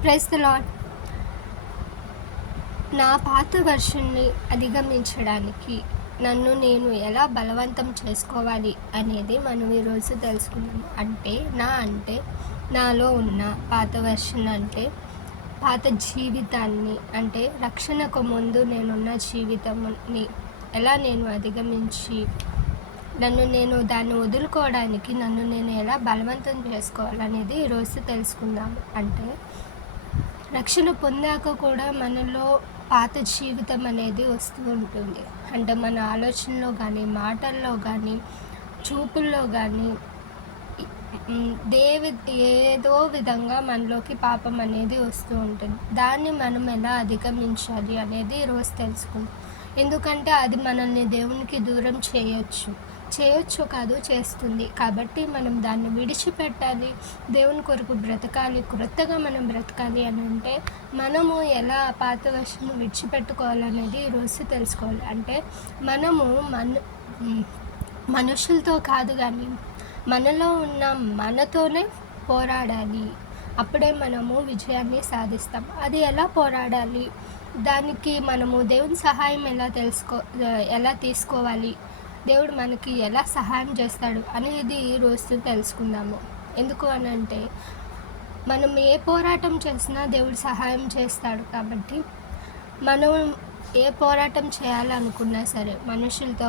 Praise the lord. నా పాత వెర్షన్‌ని అధిగమించడానికి నన్ను నేను ఎలా బలవంతం చేసుకోవాలి అనేది మనం ఈరోజు తెలుసుకుందాము. అంటే నాలో ఉన్న పాత వెర్షన్ అంటే పాత జీవితాన్ని, అంటే రక్షణకు ముందు నేనున్న జీవితంని ఎలా నేను అధిగమించి దాన్ని వదులుకోవడానికి నన్ను నేను ఎలా బలవంతం చేసుకోవాలనేది ఈరోజు తెలుసుకుందాము. అంటే రక్షణ పొందాక కూడా మనలో పాత జీవితం అనేది వస్తూ ఉంటుంది. అంటే మన ఆలోచనలో కానీ, మాటల్లో కానీ, చూపుల్లో కానీ ఏదో విధంగా మనలోకి పాపం అనేది వస్తూ ఉంటుంది. దాన్ని మనం ఎలా అధిగమించాలి అనేది ఈరోజు తెలుసుకుందాం. ఎందుకంటే అది మనల్ని దేవునికి దూరం చేయొచ్చు కాదు, చేస్తుంది. కాబట్టి మనం దాన్ని విడిచిపెట్టాలి, దేవుని కొరకు బ్రతకాలి, క్రొత్తగా మనం బ్రతకాలి అని అంటే మనము ఎలా పాత వర్షను విడిచిపెట్టుకోవాలనేది ఈరోజు తెలుసుకోవాలి. అంటే మనము మనుషులతో కాదు కానీ మనలో ఉన్న మనతోనే పోరాడాలి. అప్పుడే మనము విజయాన్ని సాధిస్తాం. అది ఎలా పోరాడాలి, దానికి మనము దేవుని సహాయం ఎలా తీసుకోవాలి, దేవుడు మనకి ఎలా సహాయం చేస్తాడు అనేది ఈరోజు తెలుసుకుందాము. ఎందుకు అని అంటే మనం ఏ పోరాటం చేసినా దేవుడు సహాయం చేస్తాడు. కాబట్టి మనం ఏ పోరాటం చేయాలనుకున్నా సరే, మనుషులతో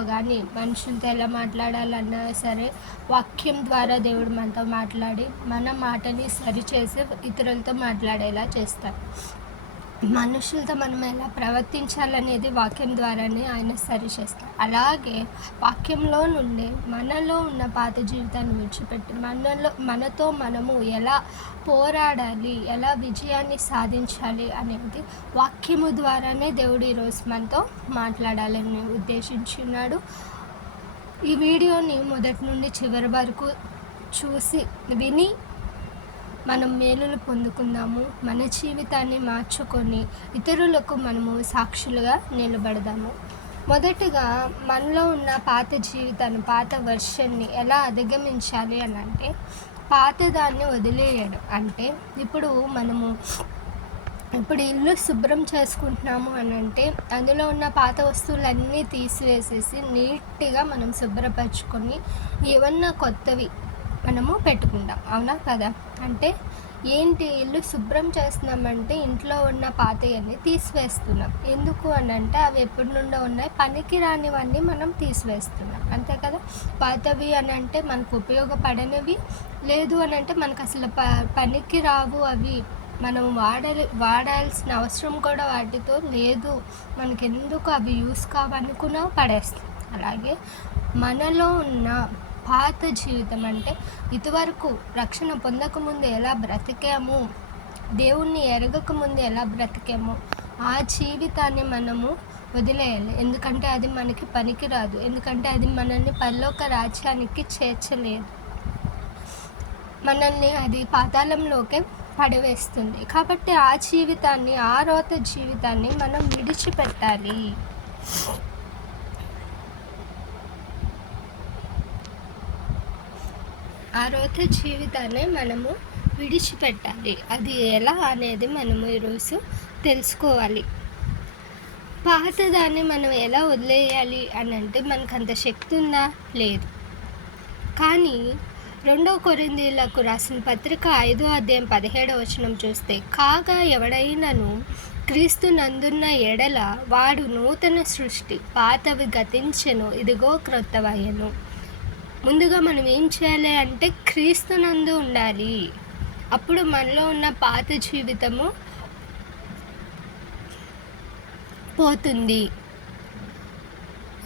ఎలా మాట్లాడాలన్నా సరే, వాక్యం ద్వారా దేవుడు మనతో మాట్లాడి మన మాటని సరిచేసి ఇతరులతో మాట్లాడేలా చేస్తాడు. మనుషులతో మనం ఎలా ప్రవర్తించాలనేది వాక్యం ద్వారానే ఆయన సరిచేస్తారు. అలాగే వాక్యంలో నుండి మనలో ఉన్న పాత జీవితాన్ని విడిచిపెట్టి మనతో మనము ఎలా పోరాడాలి, ఎలా విజయాన్ని సాధించాలి అనేది వాక్యము ద్వారానే దేవుడు ఈరోజు మనతో మాట్లాడాలని ఉద్దేశించున్నాడు. ఈ వీడియోని మొదటి నుండి చివరి వరకు చూసి విని మనం మేలులు పొందుకుందాము. మన జీవితాన్ని మార్చుకొని ఇతరులకు మనము సాక్షులుగా నిలబడదాము. మొదటగా మనలో ఉన్న పాత జీవితాన్ని, పాత వెర్షన్ని ఎలా అధిగమించాలి అని అంటే పాతదాన్ని వదిలేయడం. అంటే ఇప్పుడు ఇల్లు శుభ్రం చేసుకుంటున్నాము అని అంటే అందులో ఉన్న పాత వస్తువులన్నీ తీసివేసేసి నీట్గా మనం శుభ్రపరచుకొని ఏమన్నా కొత్తవి మనము పెట్టుకుంటాం. అవునా కదా? అంటే ఇల్లు శుభ్రం చేస్తున్నామంటే ఇంట్లో ఉన్న పాతవన్నీ తీసివేస్తున్నాం. ఎందుకు అని అంటే అవి ఎప్పటి నుండో ఉన్నాయి, పనికి రానివన్నీ మనం తీసివేస్తున్నాం. అంతే కదా? పాతవి అని అంటే మనకు ఉపయోగపడనివి, లేదు అని అంటే మనకు అసలు పనికి రావు, అవి మనం వాడాల్సిన అవసరం కూడా వాటితో లేదు, మనకెందుకు అవి యూస్ కావనుకున్నా పడేస్తాం. అలాగే మనలో ఉన్న పాత జీవితం అంటే ఇదివరకు రక్షణ పొందకముందు ఎలా బ్రతికాము, దేవుణ్ణి ఎరగకముందు ఎలా బ్రతికాము, ఆ జీవితాన్ని మనము వదిలేయాలి. ఎందుకంటే అది మనకి పనికిరాదు. ఎందుకంటే అది మనల్ని పరలోక రాజ్యానికి చేర్చలేదు, మనల్ని అది పాతాళంలోకే పడివేస్తుంది. కాబట్టి ఆ జీవితాన్ని, ఆ రోత జీవితాన్ని మనం విడిచిపెట్టాలి. ఆ రోత జీవితాన్ని మనము విడిచిపెట్టాలి. అది ఎలా అనేది మనము ఈరోజు తెలుసుకోవాలి. పాతదాన్ని మనం ఎలా వదిలేయాలి అని అంటే మనకు అంత శక్తి ఉందా? లేదు. కానీ 2 కొరింథీయులకు రాసిన పత్రిక 5:17 చూస్తే, కాగా ఎవడైనను క్రీస్తు నందున్న ఎడల వాడు నూతన సృష్టి, పాతవి గతించెను, ఇదిగో క్రొత్తవయ్యెను. ముందుగా మనం ఏం చేయాలి అంటే క్రీస్తు నందు ఉండాలి. అప్పుడు మనలో ఉన్న పాత జీవితము పోతుంది.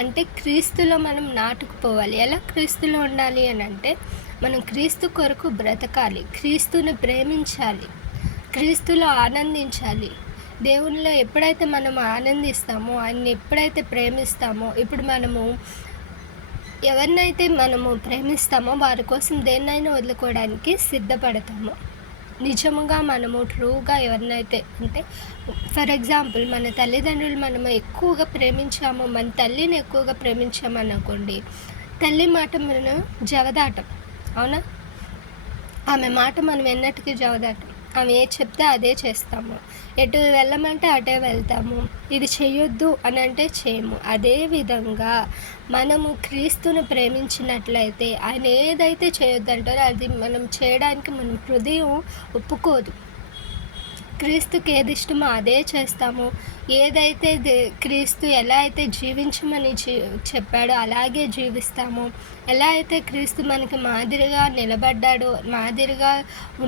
అంటే క్రీస్తులో మనం నాటుకుపోవాలి. ఎలా క్రీస్తులో ఉండాలి అని అంటే మనం క్రీస్తు కొరకు బ్రతకాలి, క్రీస్తుని ప్రేమించాలి, క్రీస్తులో ఆనందించాలి. దేవునిలో ఎప్పుడైతే మనం ఆనందిస్తామో, ఆయన్ని ఎప్పుడైతే ప్రేమిస్తామో, ఇప్పుడు మనము ఎవరినైతే మనము ప్రేమిస్తామో వారి కోసం దేన్నైనా వదులుకోవడానికి సిద్ధపడతాము. నిజముగా మనము ట్రూగా ఎవరినైతే, అంటే ఫర్ ఎగ్జాంపుల్ మన తల్లిదండ్రులు మనము ఎక్కువగా ప్రేమించాము, మన తల్లిని ఎక్కువగా ప్రేమించామనుకోండి, తల్లి మాట మనం జవదాటం. అవునా? ఆమె మాట మనం ఎన్నటికీ జవదాటం. ఆమె ఏది చెప్తే అదే చేస్తాము. ఎటు వెళ్ళమంటే అటే వెళ్తాము. ఇది చెయ్యొద్దు అని అంటే చేయము. అదేవిధంగా మనము క్రీస్తును ప్రేమించినట్లయితే ఆయన ఏదైతే చేయొద్దంటారో అది మనం చేయడానికి మన హృదయం ఒప్పుకోదు. క్రీస్తుకి ఏది ఇష్టమో అదే చేస్తాము. ఏదైతే క్రీస్తు ఎలా అయితే జీవించమని చెప్పాడో అలాగే జీవిస్తాము. ఎలా అయితే క్రీస్తు మనకి మాదిరిగా నిలబడ్డాడో, మాదిరిగా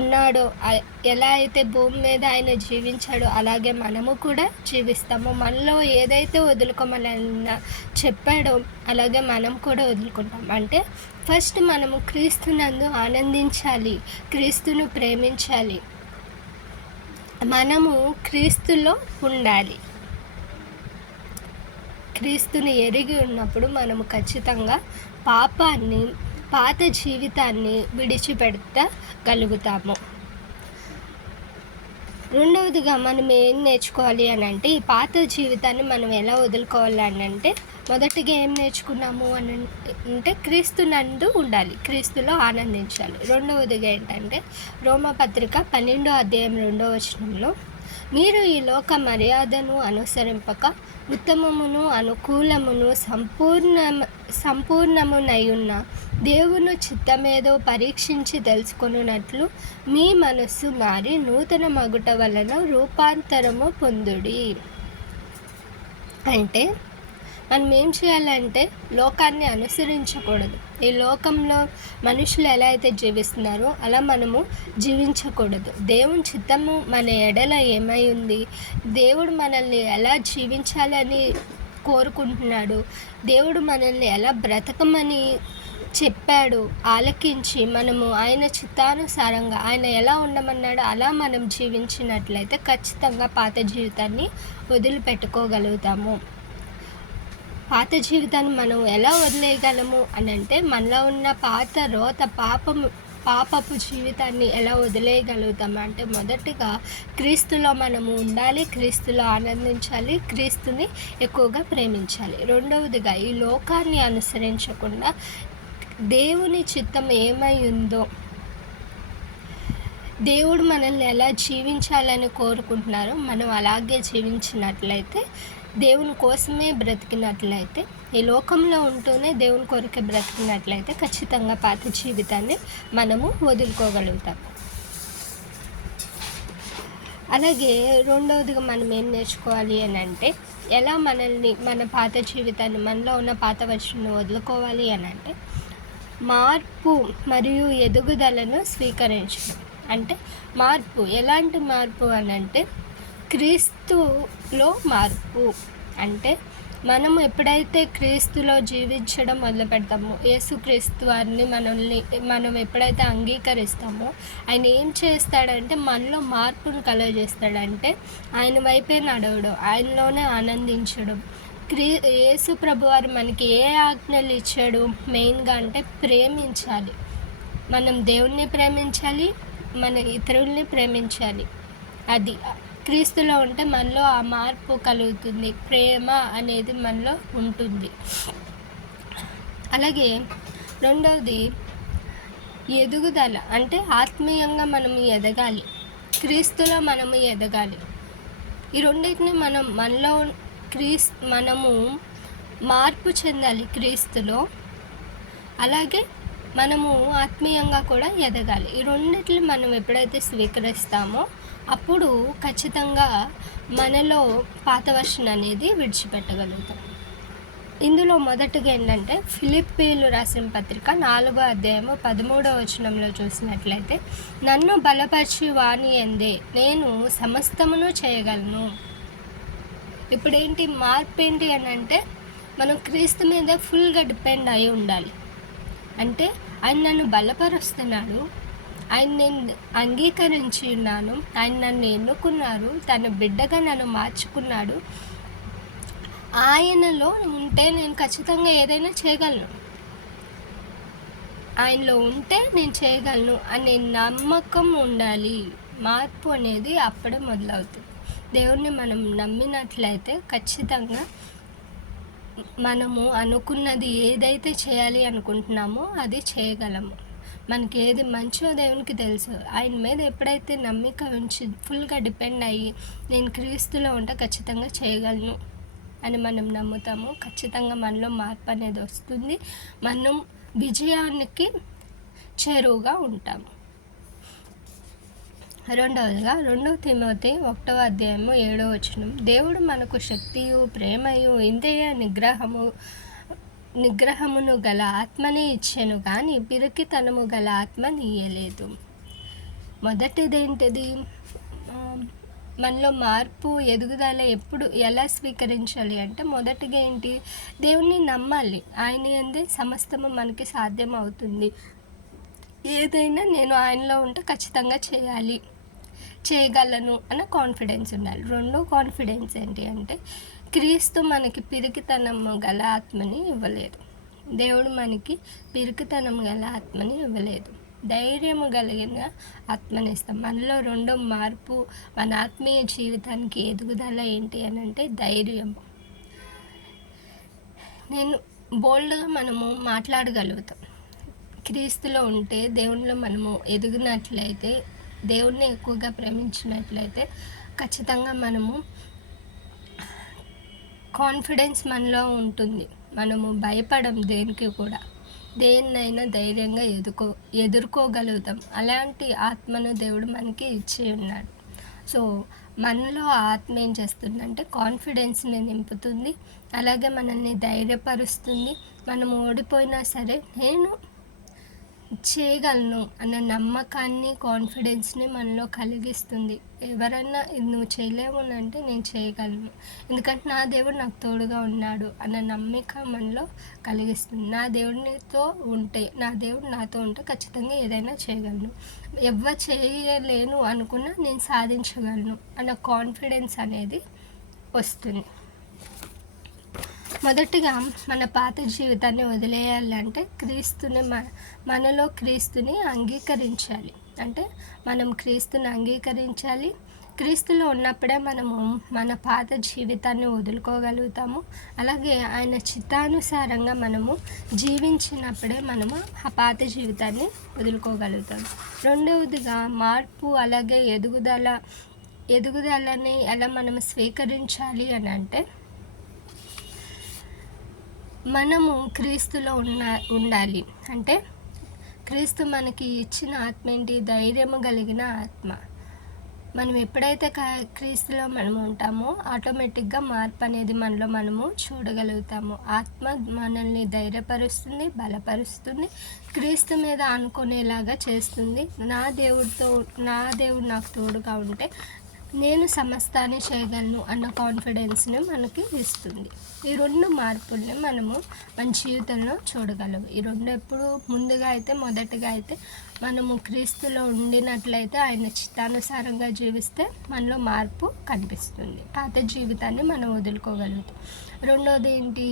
ఉన్నాడో, ఎలా అయితే భూమి మీద ఆయన జీవించాడో అలాగే మనము కూడా జీవిస్తాము. మనలో ఏదైతే వదులుకోమని చెప్పాడో అలాగే మనం కూడా వదులుకుంటాం. అంటే ఫస్ట్ మనము క్రీస్తునందు ఆనందించాలి, క్రీస్తును ప్రేమించాలి, మనము క్రీస్తులో ఉండాలి. క్రీస్తుని ఎరిగి ఉన్నప్పుడు మనము ఖచ్చితంగా పాత జీవితాన్ని విడిచిపెట్టగలుగుతాము. రెండవదిగా మనం ఏం నేర్చుకోవాలి అని అంటే, ఈ పాత జీవితాన్ని మనం ఎలా వదులుకోవాలి అని అంటే, మొదటిగా ఏం నేర్చుకున్నాము అని అంటే క్రీస్తునందు ఉండాలి, క్రీస్తులో ఆనందించాలి. రెండవదిగా ఏంటంటే రోమాపత్రిక 12వ అధ్యాయం 2వ వచనంలో, మీరు ఈ లోక మర్యాదను అనుసరింపక ఉత్తమమును అనుకూలమును సంపూర్ణమునయున్న దేవుని చిత్తమేదో పరీక్షించి తెలుసుకొనున్నట్లు మీ మనస్సు మారి నూతన మగుట వలన రూపాంతరము పొందుడి. అంటే మనం ఏం చేయాలంటే లోకాన్ని అనుసరించకూడదు. ఈ లోకంలో మనుషులు ఎలా అయితే జీవిస్తున్నారో అలా మనము జీవించకూడదు. దేవుని చిత్తము మన ఎడల ఏమై ఉంది, దేవుడు మనల్ని ఎలా జీవించాలని కోరుకుంటున్నాడు, దేవుడు మనల్ని ఎలా బ్రతకమని చెప్పాడు, ఆలకించి మనము ఆయన చిత్తానుసారంగా ఆయన ఎలా ఉండమన్నాడో అలా మనం జీవించినట్లయితే ఖచ్చితంగా పాత జీవితాన్ని వదిలిపెట్టుకోగలుగుతాము. పాత జీవితాన్ని మనం ఎలా వదిలేయగలము అని అంటే, మనలో ఉన్న పాపపు జీవితాన్ని ఎలా వదిలేయగలుగుతాము అంటే, మొదటిగా క్రీస్తులో మనము ఉండాలి, క్రీస్తులో ఆనందించాలి, క్రీస్తుని ఎక్కువగా ప్రేమించాలి. రెండవదిగా ఈ లోకాన్ని అనుసరించకుండా దేవుని చిత్తం ఏమై ఉందో, దేవుడు మనల్ని ఎలా జీవించాలని కోరుకుంటున్నారో మనం అలాగే జీవించినట్లయితే, దేవుని కోసమే బ్రతికినట్లయితే, ఈ లోకంలో ఉంటూనే దేవుని కొరకే బ్రతికినట్లయితే ఖచ్చితంగా పాత జీవితాన్ని మనము వదులుకోగలుగుతాం. అలాగే రెండవదిగా మనం ఏం నేర్చుకోవాలి అని అంటే, ఎలా మన పాత జీవితాన్ని, మనలో ఉన్న పాత వర్షాన్ని వదులుకోవాలి అని అంటే, మార్పు మరియు ఎదుగుదలను స్వీకరించడం. అంటే మార్పు, ఎలాంటి మార్పు అని అంటే క్రీస్తులో మార్పు. అంటే మనము ఎప్పుడైతే క్రీస్తులో జీవించడం మొదలు పెడతామో, యేసుక్రీస్తు వారిని మనం ఎప్పుడైతే అంగీకరిస్తామో ఆయన ఏం చేస్తాడంటే మనలో మార్పును కలుగజేస్తాడంటే ఆయన వైపే నడవడం, ఆయనలోనే ఆనందించడం. యేసు ప్రభు వారు మనకి ఏ ఆజ్ఞలు ఇచ్చాడు మెయిన్గా అంటే ప్రేమించాలి. మనం దేవుణ్ణి ప్రేమించాలి, మన ఇతరుల్ని ప్రేమించాలి. అది క్రీస్తులో ఉంటే మనలో ఆ మార్పు కలుగుతుంది, ప్రేమ అనేది మనలో ఉంటుంది. అలాగే రెండవది ఎదుగుదల. అంటే ఆత్మీయంగా మనము ఎదగాలి, క్రీస్తులో మనము ఎదగాలి. ఈ రెండింటిని మనము మార్పు చెందాలి క్రీస్తులో. అలాగే మనము ఆత్మీయంగా కూడా ఎదగాలి. ఈ రెండిటిని మనం ఎప్పుడైతే స్వీకరిస్తామో అప్పుడు ఖచ్చితంగా మనలో పాత వర్షన్ అనేది విడిచిపెట్టగలుగుతాం. ఇందులో మొదటిగా ఏంటంటే ఫిలిప్పీలు రాసిన పత్రిక 4వ అధ్యాయము 13వ వచనంలో చూసినట్లయితే, నన్ను బలపరిచి వాని యందే నేను సమస్తమును చేయగలను. ఇప్పుడేంటి మార్పు ఏంటి అని అంటే, మనం క్రీస్తు మీద ఫుల్గా డిపెండ్ అయి ఉండాలి. అంటే ఆయన నన్ను బలపరుస్తున్నాడు, ఆయన నేను అంగీకరించి ఉన్నాను, ఆయన నన్ను ఎన్నుకున్నారు, తన బిడ్డగా నన్ను మార్చుకున్నాడు. ఆయనలో ఉంటే నేను ఖచ్చితంగా ఏదైనా చేయగలను, ఆయనలో ఉంటే నేను చేయగలను అనే నమ్మకం ఉండాలి. మార్పు అనేది అప్పుడే మొదలవుతుంది. దేవుణ్ణి మనం నమ్మినట్లయితే ఖచ్చితంగా మనము అనుకున్నది ఏదైతే చేయాలి అనుకుంటున్నామో అది చేయగలము. మనకి ఏది మంచో దేవునికి తెలుసు. ఆయన మీద ఎప్పుడైతే నమ్మిక ఉంచి ఫుల్గా డిపెండ్ అయ్యి నేను క్రీస్తులో ఉంటే ఖచ్చితంగా చేయగలను అని మనం నమ్ముతాము, ఖచ్చితంగా మనలో మార్పు అనేది వస్తుంది. మనం విజయానికి చేరువుగా ఉంటాము. రెండవదిగా 2 తిమోతి 1:7 దేవుడు మనకు శక్తియు ప్రేమయు ఇంద్రియ నిగ్రహమును గల ఆత్మని ఇచ్చెను కానీ పిరికితనము గల ఆత్మని ఇయ్యలేదు. మొదటిదేంటిది? మనలో మార్పు ఎదుగుదల ఎలా స్వీకరించాలి అంటే మొదటిగా ఏంటి? దేవుణ్ణి నమ్మాలి. ఆయన యందే సమస్తము మనకి సాధ్యం అవుతుంది. ఏదైనా నేను ఆయనలో ఉంటే ఖచ్చితంగా చేయగలను అన్న కాన్ఫిడెన్స్ ఉండాలి. రెండో కాన్ఫిడెన్స్ ఏంటి అంటే క్రీస్తు మనకి పిరికితనము గల ఆత్మని ఇవ్వలేదు. దేవుడు మనకి పిరికితనం గల ఆత్మని ఇవ్వలేదు, ధైర్యము కలిగిన ఆత్మని ఇస్తాం. మనలో రెండో మార్పు, మన ఆత్మీయ జీవితానికి ఎదుగుదల ఏంటి అని అంటే ధైర్యం. బోల్డ్గా మనము మాట్లాడగలుగుతాం. క్రీస్తులో ఉంటే దేవునిలో మనము ఎదిగినట్లయితే, దేవుణ్ణి ఎక్కువగా ప్రేమించినట్లయితే ఖచ్చితంగా మనము కాన్ఫిడెన్స్ మనలో ఉంటుంది. మనము భయపడం దేనికి కూడా, దేన్నైనా ధైర్యంగా ఎదుర్కోగలుగుతాం. అలాంటి ఆత్మను దేవుడు మనకి ఇచ్చి ఉన్నాడు. సో మనలో ఆత్మ ఏం చేస్తుందంటే కాన్ఫిడెన్స్ని నింపుతుంది, అలాగే మనల్ని ధైర్యపరుస్తుంది. మనం ఓడిపోయినా సరే నేను చేయగలను అన్న నమ్మకాన్ని, కాన్ఫిడెన్స్ని మనలో కలిగిస్తుంది. ఎవరైనా నువ్వు చేయలేవు అంటే నేను చేయగలను, ఎందుకంటే నా దేవుడు నాకు తోడుగా ఉన్నాడు అన్న నమ్మిక మనలో కలిగిస్తుంది. నా దేవుడు నాతో ఉంటే ఖచ్చితంగా ఏదైనా చేయగలను, ఎవరు చేయలేను అనుకున్నా నేను సాధించగలను అన్న కాన్ఫిడెన్స్ అనేది వస్తుంది. మొదటిగా మన పాత జీవితాన్ని వదిలేయాలంటే మనలో క్రీస్తుని అంగీకరించాలి. అంటే మనం క్రీస్తుని అంగీకరించాలి. క్రీస్తులో ఉన్నప్పుడే మనము మన పాత జీవితాన్ని వదులుకోగలుగుతాము. అలాగే ఆయన చిత్తానుసారంగా మనము జీవించినప్పుడే మనము ఆ పాత జీవితాన్ని వదులుకోగలుగుతాము. రెండవదిగా మార్పు, అలాగే ఎదుగుదలని ఎలా మనం స్వీకరించాలి అని అంటే మనము క్రీస్తులో ఉండాలి. అంటే క్రీస్తు మనకి ఇచ్చిన ఆత్మ ఏంటి? ధైర్యము కలిగిన ఆత్మ. మనం ఎప్పుడైతే క్రీస్తులో మనము ఉంటామో ఆటోమేటిక్గా మార్పు అనేది మనము చూడగలుగుతాము. ఆత్మ మనల్ని ధైర్యపరుస్తుంది, బలపరుస్తుంది, క్రీస్తు మీద అనుకునేలాగా చేస్తుంది. నా దేవుడు నాకు తోడుగా ఉంటే నేను సమస్తాన్ని చేయగలను అన్న కాన్ఫిడెన్స్ని మనకి ఇస్తుంది. ఈ రెండు మార్పుల్ని మనము మన జీవితంలో చూడగలము. ఈ రెండు ఎప్పుడు మొదటిగా అయితే మనము క్రీస్తులో ఉండినట్లయితే, ఆయన చిత్తానుసారంగా జీవిస్తే మనలో మార్పు కనిపిస్తుంది. పాత జీవితాన్ని మనం వదులుకోగలుగుతాం. రెండోది ఏంటి?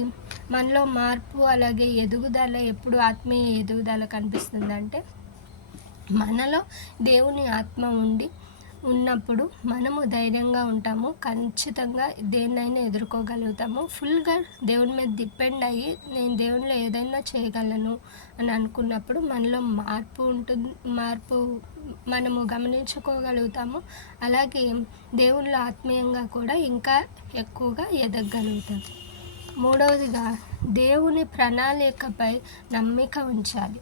మనలో మార్పు అలాగే ఎదుగుదల, ఎప్పుడు ఆత్మీయ ఎదుగుదల కనిపిస్తుందంటే మనలో దేవుని ఆత్మ ఉన్నప్పుడు మనము ధైర్యంగా ఉంటాము, ఖచ్చితంగా దేన్నైనా ఎదుర్కోగలుగుతాము. ఫుల్గా దేవుని మీద డిపెండ్ అయ్యి నేను దేవునిలో ఏదైనా చేయగలను అని అనుకున్నప్పుడు మనలో మార్పు మనము గమనించుకోగలుగుతాము. అలాగే దేవునిలో ఆత్మీయంగా కూడా ఇంకా ఎక్కువగా ఎదగగలుగుతాము. మూడవదిగా దేవుని ప్రణాళికపై నమ్మిక ఉంచాలి.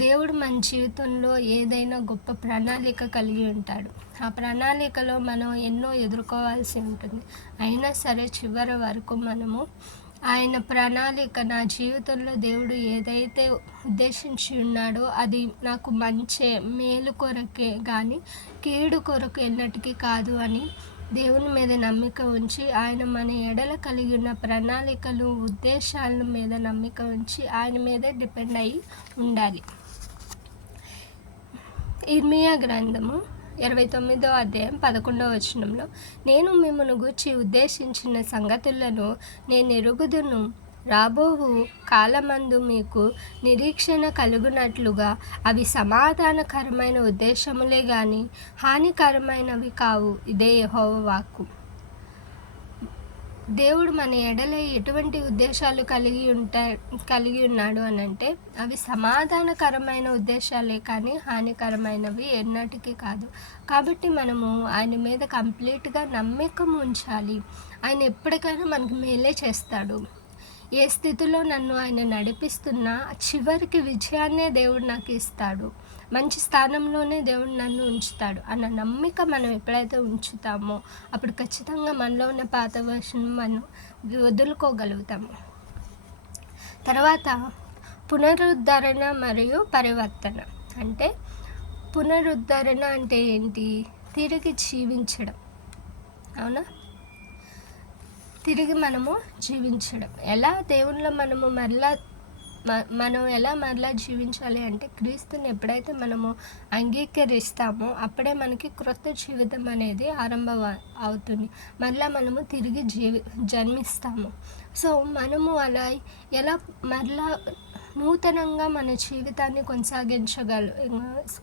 దేవుడు మన జీవితంలో ఏదైనా గొప్ప ప్రణాళిక కలిగి ఉంటాడు. ఆ ప్రణాళికలో మనం ఎన్నో ఎదుర్కోవాల్సి ఉంటుంది. అయినా సరే చివరి వరకు మనము ఆయన ప్రణాళిక, నా జీవితంలో దేవుడు ఏదైతే ఉద్దేశించి ఉన్నాడో అది నాకు మేలు కొరకే కానీ కీడు కొరకు ఎన్నటికీ కాదు అని దేవుని మీద నమ్మిక ఉంచి, ఆయన మన ఎడల కలిగి ఉన్న ప్రణాళికలు, ఉద్దేశాల మీద నమ్మిక ఉంచి ఆయన మీదే డిపెండ్ అయ్యి ఉండాలి. ఇర్మియా గ్రంథము 29:11 నేను మిమ్మల్ని గూర్చి ఉద్దేశించిన సంగతులను నేను ఎరుగుదును, రాబోవు కాలమందు మీకు నిరీక్షణ కలుగునట్లుగా అవి సమాధానకరమైన ఉద్దేశములే గాని హానికరమైనవి కావు. ఇదే యెహోవా వాక్కు. దేవుడు మన ఎడల ఎటువంటి ఉద్దేశాలు కలిగి ఉన్నాడు అనంటే అవి సమాధానకరమైన ఉద్దేశాలే కానీ హానికరమైనవి ఎన్నటికీ కాదు. కాబట్టి మనము ఆయన మీద కంప్లీట్గా నమ్మకం ఉంచాలి. ఆయన ఎప్పటికైనా మనకు మేలే చేస్తాడు. ఏ స్థితిలో నన్ను ఆయన నడిపిస్తున్నా చివరికి విజయాన్నే దేవుడు నాకు ఇస్తాడు. మంచి స్థానంలోనే దేవుడు నన్ను ఉంచుతాడు అన్న నమ్మిక మనం ఎప్పుడైతే ఉంచుతామో అప్పుడు ఖచ్చితంగా మనలో ఉన్న పాత వర్షన్ మనం వదులుకోగలుగుతాము. తర్వాత పునరుద్ధరణ మరియు పరివర్తన. అంటే పునరుద్ధరణ అంటే ఏంటి? తిరిగి జీవించడం. అవునా? తిరిగి మనము జీవించడం. ఎలా దేవునిలో మనం ఎలా మరలా జీవించాలి అంటే క్రీస్తుని ఎప్పుడైతే మనము అంగీకరిస్తామో అప్పుడే మనకి క్రొత్త జీవితం అనేది ఆరంభం అవుతుంది. మరలా మనము తిరిగి జన్మిస్తాము. సో మనము అలా ఎలా మరలా నూతనంగా మన జీవితాన్ని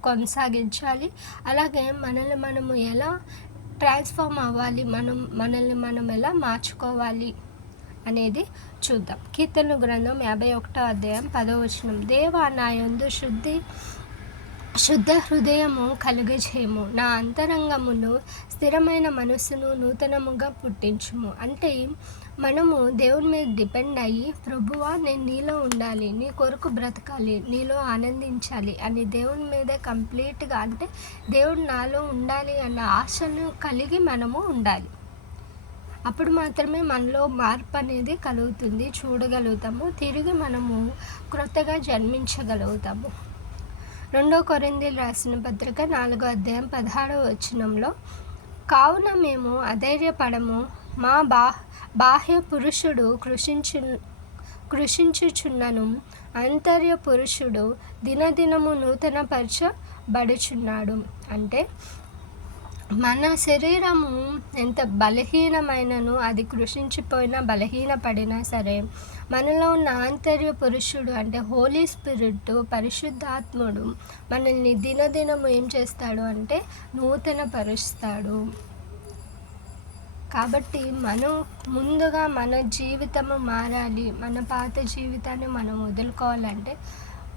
కొనసాగించాలి. అలాగే మనము ఎలా ట్రాన్స్ఫార్మ్ అవ్వాలి, మనల్ని ఎలా మార్చుకోవాలి అనేది చూద్దాం. కీర్తనల గ్రంథం 51వ అధ్యాయం 10వ వచనం. దేవా నా యందు శుద్ధ హృదయము కలుగజేయము, నా అంతరంగమును స్థిరమైన మనస్సును నూతనముగా పుట్టించుము. అంటే మనము దేవుని మీద డిపెండ్ అయ్యి, ప్రభువా నేను నీలో ఉండాలి, నీ కొరకు బ్రతకాలి, నీలో ఆనందించాలి అని దేవుని మీద కంప్లీట్గా, అంటే దేవుడు నాలో ఉండాలి అన్న ఆశను కలిగి మనము ఉండాలి. అప్పుడు మాత్రమే మనలో మార్పు అనేది కలుగుతుంది, చూడగలుగుతాము, తిరిగి మనము క్రొత్తగా జన్మించగలుగుతాము. 2 కొరింథీయులకు రాసిన పత్రిక 4వ అధ్యాయం 16వ వచనంలో, కావున మేము అధైర్యపడము, మా బాహ్య పురుషుడు కృషించుచున్నను, ఆంతర్య పురుషుడు దినదినము నూతనపరచబడుచున్నాడు. అంటే మన శరీరము ఎంత బలహీనమైనను, అది కృషించిపోయినా బలహీనపడినా సరే, మనలో ఉన్న ఆంతర్య పురుషుడు అంటే హోలీ స్పిరిట్, పరిశుద్ధాత్ముడు మనల్ని దినదినము ఏం చేస్తాడు అంటే నూతనపరుస్తాడు. కాబట్టి మనం ముందుగా మన జీవితము మారాలి. మన పాత జీవితాన్ని మనం వదులుకోవాలంటే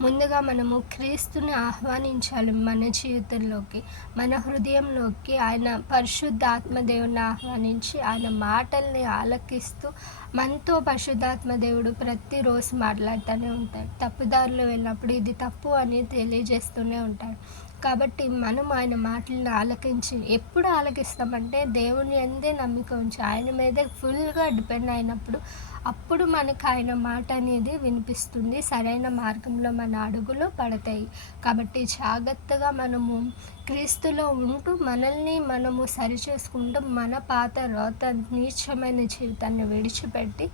ముందుగా మనము క్రీస్తుని ఆహ్వానించాలి మన జీవితంలోకి, మన హృదయంలోకి. ఆయన పరిశుద్ధాత్మదేవుని ఆహ్వానించి ఆయన మాటల్ని ఆలకిస్తూ మనతో పరిశుద్ధాత్మదేవుడు ప్రతిరోజు మాట్లాడుతూనే ఉంటాడు. తప్పుదారిలో వెళ్ళినప్పుడు ఇది తప్పు అని తెలియజేస్తూనే ఉంటాడు. కాబట్టి మనం ఆయన మాటలను ఆలకించి, ఎప్పుడు ఆలకిస్తామంటే దేవుని అందే నమ్మిక ఉంచి ఆయన మీదే ఫుల్గా డిపెండ్ అయినప్పుడు అప్పుడు మనకు ఆయన మాట అనేది వినిపిస్తుంది, సరైన మార్గంలో మన అడుగులు పడతాయి. కాబట్టి జాగ్రత్తగా మనము క్రీస్తులో ఉంటూ మనల్ని మనము సరిచేసుకుంటూ మన పాత రోత నీచమైన జీవితాన్ని విడిచిపెట్టి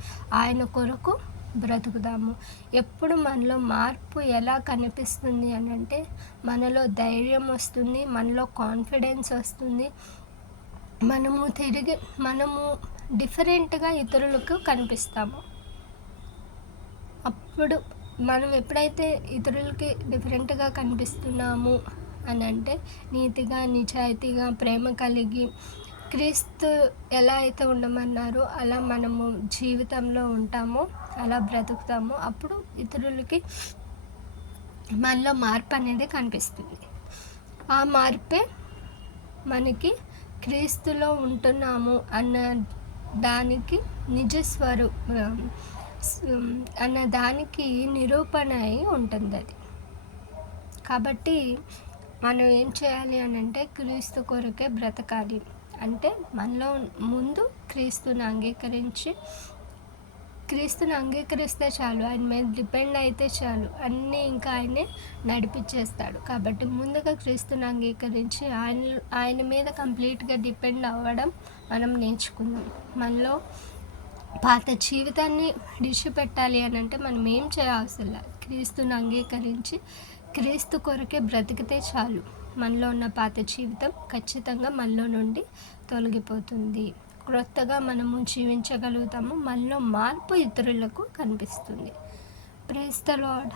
ఆయన కొరకు బ్రతుకుదాము. ఎప్పుడు మనలో మార్పు ఎలా కనిపిస్తుంది అని అంటే మనలో ధైర్యం వస్తుంది, మనలో కాన్ఫిడెన్స్ వస్తుంది, మనము డిఫరెంట్గా ఇతరులకు కనిపిస్తాము. అప్పుడు మనం ఎప్పుడైతే ఇతరులకి డిఫరెంట్గా కనిపిస్తున్నాము అని అంటే నీతిగా, నిజాయితీగా, ప్రేమ కలిగి క్రీస్తు ఎలా అయితే ఉండమన్నారో అలా మనము జీవితంలో ఉంటామో, అలా బ్రతుకుతామో, అప్పుడు ఇతరులకి మనలో మార్పు అనేది కనిపిస్తుంది. ఆ మార్పే మనకి క్రీస్తులో ఉంటున్నాము అన్న దానికి అన్న దానికి నిరూపణ అయి ఉంటుంది అది. కాబట్టి మనం ఏం చేయాలి అని అంటే క్రీస్తు కొరకే బ్రతకాలి. అంటే మనలో ముందు క్రీస్తుని అంగీకరిస్తే చాలు, ఆయన మీద డిపెండ్ అయితే చాలు, అన్నీ ఇంకా ఆయనే నడిపించేస్తాడు. కాబట్టి ముందుగా క్రీస్తుని అంగీకరించి ఆయన మీద కంప్లీట్గా డిపెండ్ అవ్వడం మనం నేర్చుకుందాం. మనలో పాత జీవితాన్ని విడిచిపెట్టాలి అని అంటే మనం ఏం చేయాల్సిన లేదు, క్రీస్తుని అంగీకరించి క్రీస్తు కొరకే బ్రతికితే చాలు, మనలో ఉన్న పాత జీవితం ఖచ్చితంగా మనలో నుండి తొలగిపోతుంది. క్రొత్తగా మనము జీవించగలుగుతాము. మనలో మార్పు ఇతరులకు కనిపిస్తుంది. Praise the lord.